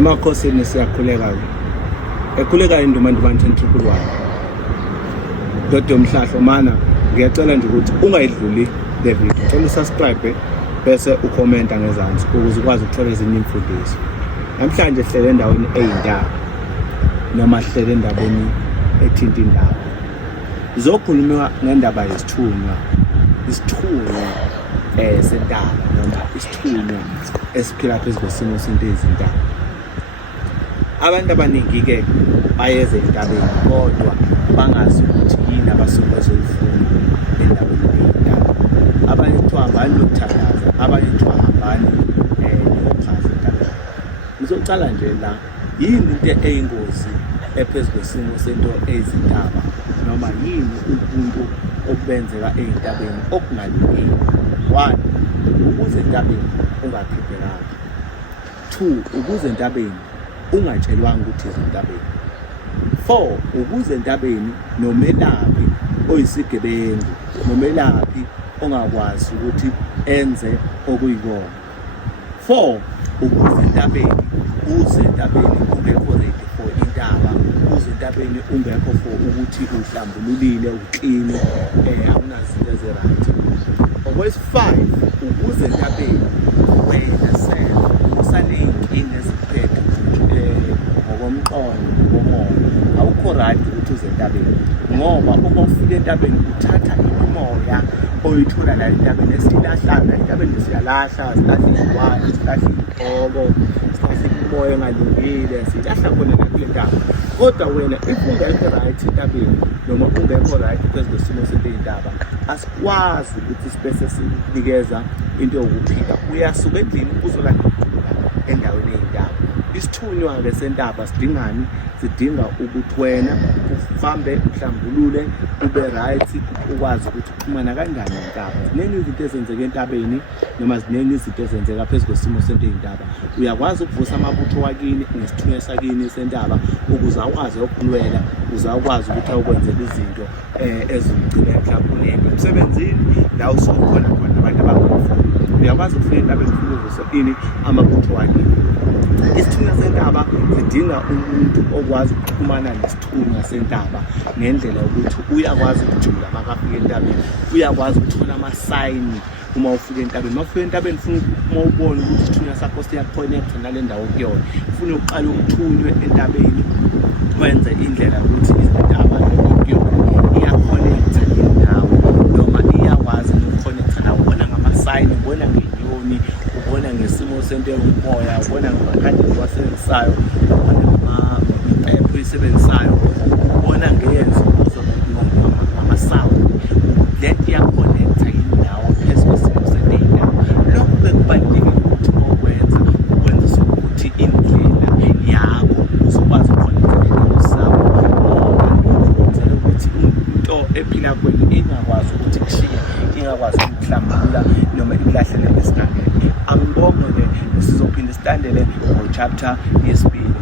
emakhosini siyakhuleka ekhuleka indumandumantu 1011 Dodo Mhlahlo mana ngiyacela nje ukuthi ungayidluli le video cela usubscribe bese ucomment ngezansi ukuze ukwazi ukuthola ezinye imfundiso namhlanje sihlele endaweni eyindaba noma sihlele endabeni ethinta indaba izokhuluma ngendaba yesithunywa sendaba noma isithunywa esiphila phezulu kwesimo sento ezindaba abantu abaningi ke bayeze entabeni kodwa bangazi ukuthi yini abasuke bezofuna endaweni eyindaba abanye kuthiwa abantu lokuthandaza abanye kuthiwa abanye nokuchaza entabeni ngizocala nje la yini into eyingozi ephezulu kwesimo sento ezindaba noma yini umuntu okubenzeka eyintabeni okungalungile 1 ukuze entabeni ungakhiphelanga 2 ukuze entabeni ungatshelwanga ukuthi izintabeni 4 ukuze entabeni nomelaphi oyisigebengu nomelaphi ongakwazi ukuthi enze okuyikona 4 ukuze entabeni ungekho ready for indaba uze entabeni ungekho for ukuthi uhlambululile uklini awunazinto eziright okwesi5 ukuze entabeni wena self usaneyinkinga eziphethe ngokomqondo ngomoya awukho right ukuthi uze entabeni ngoba uma ufika entabeni uthatha imimoya oyithola la entabeni esilahlana entabeni siyalahla silahla izwani silahla inhloko silahla imimoya engalungile silahla khona kule ndaba kodwa wena if ungekho right entabeni noma ungekho right phezulu kwesimo sentindaba asikwazi ukuthi sibese sinikeza into yokuphila uyasuka endlini uzolandela endaweni eyindaba isithunywa lesentaba sidingani sidinga ukuthi wena uhambe uhlambulule ube right ukwazi ukuthi uxhumana kanjani nentaba ziningi izinto ezenzeka entabeni noma ziningi izinto ezenzeka phezulu kwesimo sento eyindaba uyakwazi ukuvusa amabutho wakini nesithunywa sakini sentaba ukuze akwazi ukulwela uzakwazi ukuthi akwenzele izinto ezigcine mhlawumbe emsebenzini la usukhona khona abantu abangafuni uyakwazi ukufika entabeni ukuvuse ini amabutho wakini isithunywa sentaba sidinga umuntu okwazi ukuxhumana nesithunywa sentaba ngendlela ukuthi uyakwazi ukujula makafika entabeni uyakwazi ukuthola ama-sign uma ufika entabeni mawufika entabeni ufuna uma ubona ukuthi isithunywa sakho siyaconnect nale ndawo kuyona ufuna uqala ukuthunywe entabeni wenze indlela ukuthi izintaba kuyona iyaconnecta indawo noma iyakwazi ukuconnecta nawo ubona ngama-sign ubona ngenyoni ubona ngesimo sento yomoya ubona ngamakhadi owasebenzisayo ubona ngama-app oyisebenzisayo ubona ngeyenzo ngama-sound then iyaconnecta indawo phezulu kwesimo sento eyindawo lokhu bekubalulekile ukuthi ukwenza ukuthi indlela yakho uzokwazi ukukhonektha nesawo ukwenzela ukuthi into ephila kwenu ingakwazi ukuthi kushiya ingakwazi ukuhlambulula noma ikulahlele esigabeni angibonge-ke sizophinde sitandele ngo-chapter yesibili